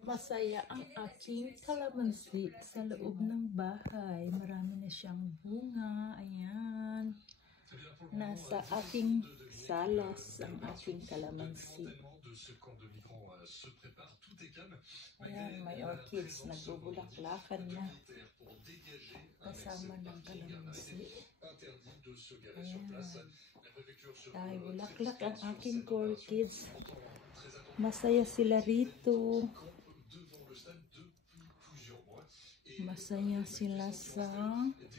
Masaya ang aking kalamansi sa loob ng bahay. Marami na siyang bunga. Ayan. Nasa aking salas ang aking kalamansi. Ayan, may orchids. Nagbubulaklakan na. Kasama ng kalamansi. Ayan. Dahil bulaklak ang aking orchids. Masaya sila rito. Masaya sila sa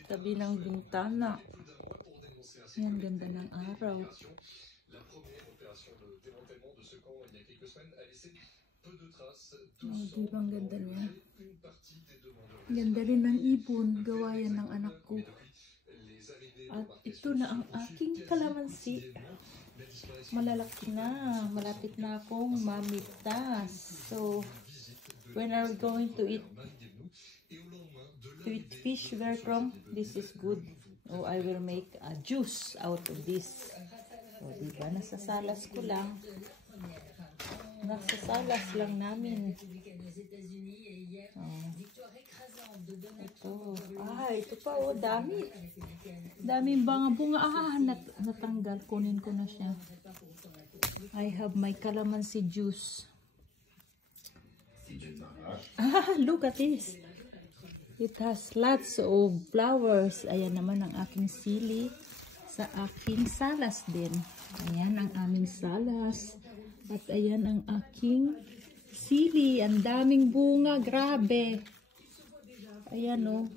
tabi ng bintana. Yan, ganda ng araw. Oh, diba ang ganda niya? Ganda rin ng ibon. Gawa yan ng anak ko. At ito na ang aking kalamansi. Malalaki na. Malapit na akong mamitas. So, when are we going to eat fish, Bertram? This is good. Oh, I will make a juice out of this. So, diba? Nasasalas ko lang. Nasasalas lang namin. Oh. Ito. Ito pa. Oh, dami. Daming bunga. Natanggal. Kunin ko na siya. I have my calamansi juice. Look at this. It has lots of flowers. Ayan naman ang aking sili sa aking salas din. Ayan ang aming salas. At ayan ang aking sili. Ang daming bunga. Grabe. Ayan o.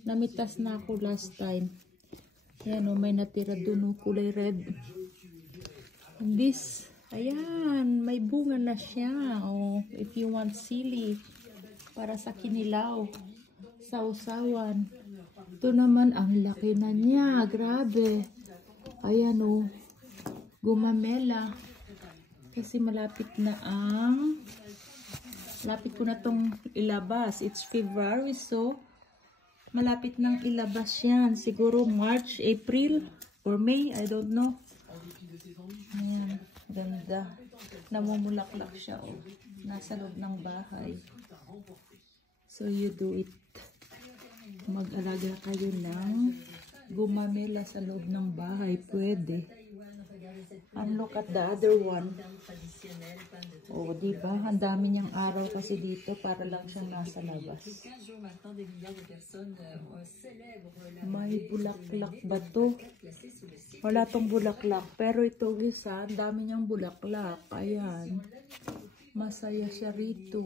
Namitas na ako last time. Ayan o. May natira dun o. Kulay red. And this. Ayan. May bunga na siya. O, if you want sili. Para sa kinilaw. Sausawan. Ito naman, ang laki na niya. Grabe. Ayan o. Gumamela. Kasi malapit na malapit ko na tong ilabas. It's February, so malapit nang ilabas yan. Siguro March, April, or May. I don't know. Ayan. Ganda. Namumulaklak siya o. Nasa loob ng bahay. So you do it. Mag-alaga kayo ng gumamela sa loob ng bahay. Pwede. And look at the other one. Oh, diba? Ang dami niyang araw kasi dito para lang siyang nasa labas. May bulaklak ba to? Wala tong bulaklak. Pero ito isa, ang dami niyang bulaklak. Ayan. Masaya siya rito.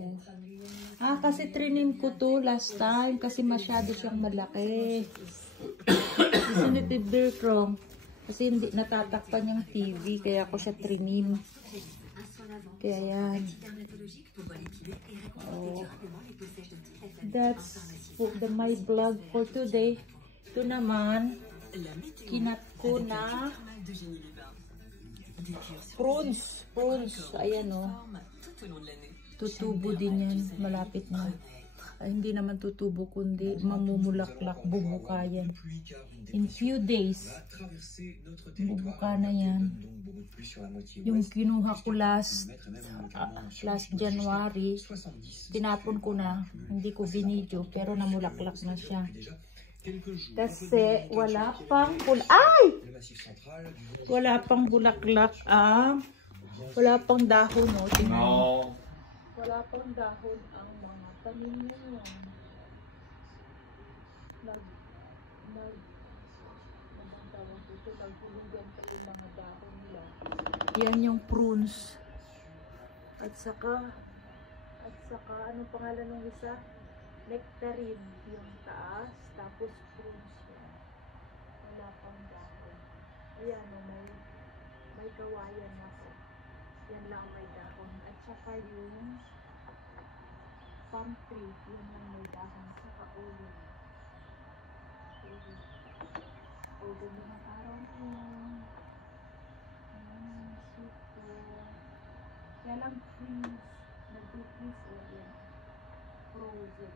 Kasi trinim ko to last time kasi masyado siyang malaki. Isn't it very strong? Kasi hindi natatakpan yung TV kaya ako siya trinim. Kaya yan. Oh. That's my vlog for today. Ito naman, kinat ko na prunes. Ayan o. Tutubo din yan. Malapit na. Hindi naman tutubo kundi mamumulaklak. Bubuka yan. In few days, bubuka na yan. Yung kinuha ko last January, tinapon ko na. Hindi ko binidyo, pero namulaklak na siya. Kasi wala pang wala pang bulaklak. Wala pang dahon. Wala pang dahon ang mga tanim niya yan. Yan yung prunes. At saka anong pangalan ng isa? Nectarine yung taas, tapos prunes yan. Wala pang dahon. Ayan o, may kawayan na po. Yan lang may dahon. At saka yung palm tree, yun lang may dahon. Saka ulo. Ulo ng araw po. Kaya lang freeze. Nag-freeze o yan. Frozen.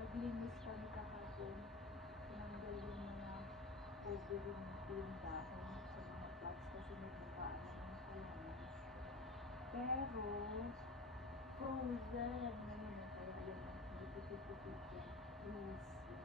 Naglinis kami kahapon. Tinanggal yung mga over yung dahon sa mga plants kasi may bukaan na ng kalaman. carrots, frozen. Ano na kaya yun? Yes.